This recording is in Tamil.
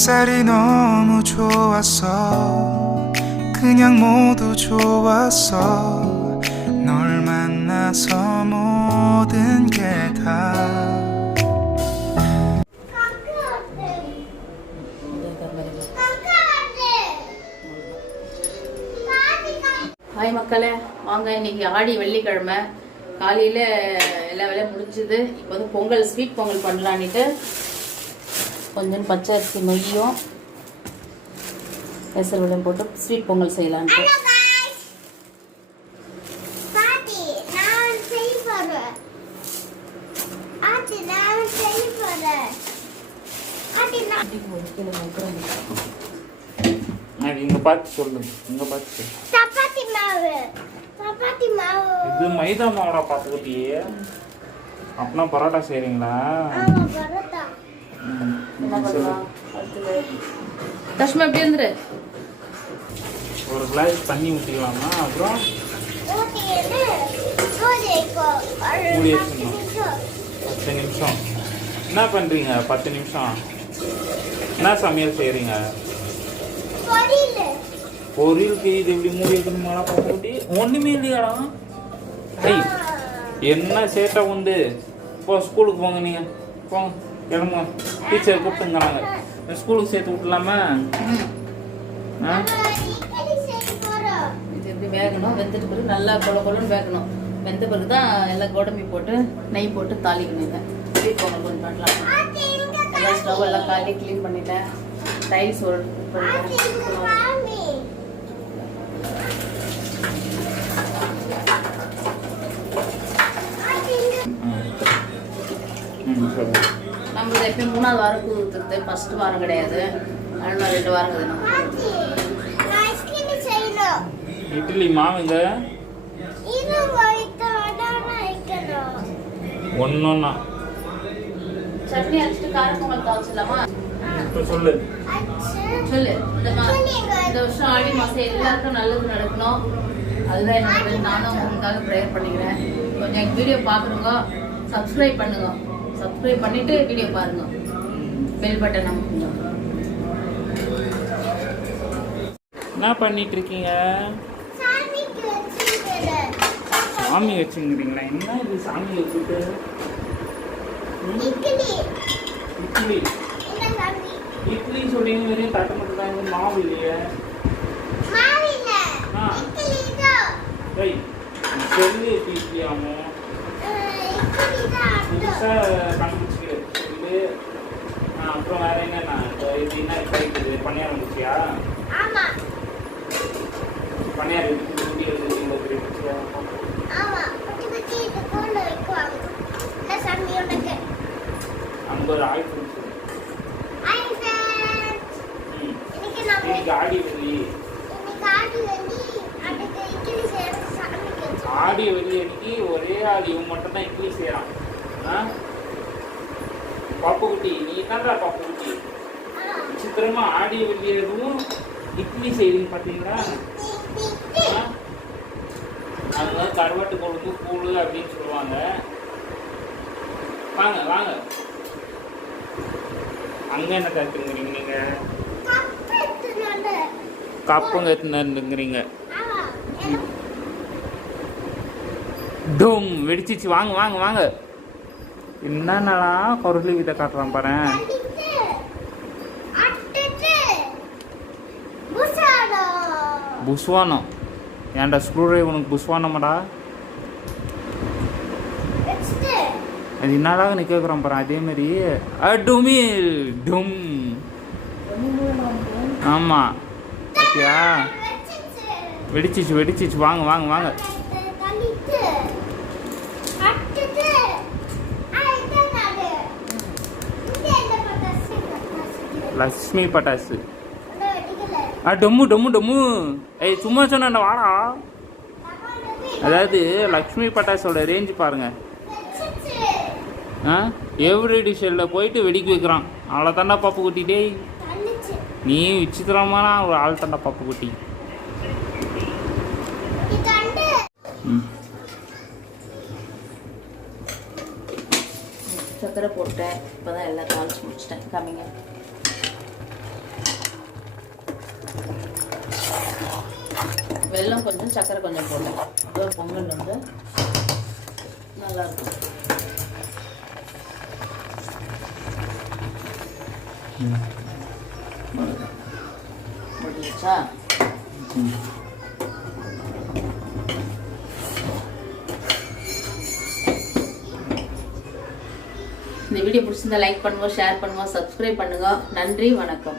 햇살이 너무 좋았어 그냥 모두 좋았어 널 만나서 모든 게 다 ஹாய் மக்களே, வாங்க. இன்னைக்கு ஆடி வெள்ளிக்கிழமை காலையில் எல்லா வேலையும் முடிஞ்சுது. இப்போ வந்து பொங்கல், ஸ்வீட் பொங்கல் பண்ணலான்ட்டு கொஞ்சம் பச்சை அரிசி நொய்யும் பெசர் வெள்ளையும் போட்டு ஸ்வீட் பொங்கல் செய்யலான்ட்டு. இங்க பார்த்து சொல்லு, இங்க பார்த்து சப்பாத்தி மாவு. இது மைதா மாவுடா பாத்துக்கிட்டி. அப்பனா பரோட்டா செய்றீங்களா? ஆமா, பரோட்டா. தஷ்மா எப்படி இருந்துரு? ஒரு கிளாஸ் தண்ணி ஊற்றிக்கலாமா? அப்புறம் மூடி வச்சிடணும் 10 நிமிஷம். என்ன பண்ணுறீங்க 10 நிமிஷம்? என்ன சமையல் செய்கிறீங்க? பொரியலுக்கு இது இப்படி மூடி வைக்கணுமாடா பார்த்துக்கிட்டி? ஒன்றுமே இல்லையாடா. ஐய், என்ன சேட்டை உண்டு. போ, ஸ்கூலுக்கு போங்க. நீங்கள் போங்க, கிளம்புங்க. டீச்சர் கூப்பிட்டுங்க. நாங்கள் ஸ்கூலுக்கு சேர்த்து விட்டுலாமா? இது எப்படி வேகணும்? வெந்துட்டு பிறகு நல்லா கொலன்னு வேகணும். வெந்த பிறகு தான் எல்லாம் கோடம்பி போட்டு நெய் போட்டு தாளிக்கணும். இதை ஸ்வீட் பொங்கல் கொஞ்சம் பண்ணலாம். எல்லாம் ஸ்டவ் எல்லாம் காலி க்ளீன் பண்ணிட்டேன். டைல்ஸ் ஒரு நம்மளது எப்பயும் 3வது வாரம் கூத்துறது, ஃபர்ஸ்ட் வாரம் கிடையாது. அதனால 2 வாரம் இட்லி மாவுங்க ஒன்னொன்னா சட்னி அரைச்சிட்டு கார பொங்கல் தாளிச்சிடலாமா? சொல்லு. இந்த வருஷம் ஆடி மாசம் எல்லாருக்கும் நல்லது நடக்கணும். அதுதான் என்னோட. நானும் உங்களுக்காக ப்ரேயர் பண்ணிக்கிறேன். கொஞ்சம் எங்கள் வீடியோ பார்க்குறவங்க சப்ஸ்கிரைப் பண்ணுங்க. சப்ஸ்கிரைப் பண்ணிட்டு வீடியோ பாருங்க. பெல் பட்டன் அமுக்குங்க. என்ன பண்ணிட்டு இருக்கீங்க? சாமி வச்சுங்கிறீங்களா? என்ன இது சாமி வச்சுட்டு? இட்லி இட்லி சொல்றீங்க. வெறும் தட்டை மட்டும் தான், மாவு இல்லையே. செல்லு இட்லி ஆகும். புதுசாக கண்டுபிடிச்சி சொல்லு. அப்புறம் வேற என்னண்ணா? இது என்ன கிடைக்குது? பணியாரம் முடிச்சியா? பணியாரம் அங்கே ஒரு ஆய் பிடிச்சி. இன்னைக்கு ஆடி வெள்ளி. ஆடி வெள்ளி அன்னைக்கு ஒரே ஆள் இவன் மட்டும் தான் இட்லி செய்யறான். பப்பு குட்டி, நீ தான்டா பப்பு குட்டி. விசித்திரமா ஆடி வெள்ளி எதுவும் இட்லி செய்றீங்க பார்த்தீங்களா? அவங்க கருவாட்டு கொழுந்து கூழு அப்படின்னு சொல்லுவாங்க. வாங்க வாங்க. அங்க என்ன கற்றுங்கிறீங்க? நீங்க கப்பங்க எத்துங்கிறீங்க. டோம் வெடிச்சிச்சு. வாங்க வாங்க வாங்க. என்னன்னா குரலு விதை காட்டுறான் பாரு. புஸ்வானம். ஏன்டா ஸ்க்ரூ டிரைவர் உனக்கு புஸ்வானமாடா? அது என்னடாக நீ கேட்குறான் பாரு. அதே மாதிரி டுமில் டும். ஆமாம், ஓகேயா? வெடிச்சிச்சு வெடிச்சிச்சு. வாங்க வாங்க வாங்க. லக்ஷ்மி பட்டாசு. டொம்மு டொம்மு டொம்மு. ஏய், சும்மா சொன்ன வாடா. அதாவது லக்ஷ்மி பட்டாசோட ரேஞ்சு பாருங்க. எவ்ரிடி ஷெல்லில் போயிட்டு வெடிக்க வைக்கிறான். அவ்வளோ தாண்டா பப்பு குட்டிட்டே. நீ விசித்திரமான ஒரு ஆள் தாண்டா பப்பு குட்டி. சக்கரை போட்டேன். இப்போ தான் எல்லாம் தாளிச்சு முடிச்சிட்டேன். காமிங்க. வெல்லம் கொஞ்சம் சர்க்கரை கொஞ்சம் போட்டேன். இப்போ பொங்கல் வந்து நல்லா இருக்கும். முடிச்சா இந்த வீடியோ பிடிச்சிருந்தா லைக் பண்ணுங்க, ஷேர் பண்ணுங்க, சப்ஸ்கிரைப் பண்ணுங்க. நன்றி, வணக்கம்.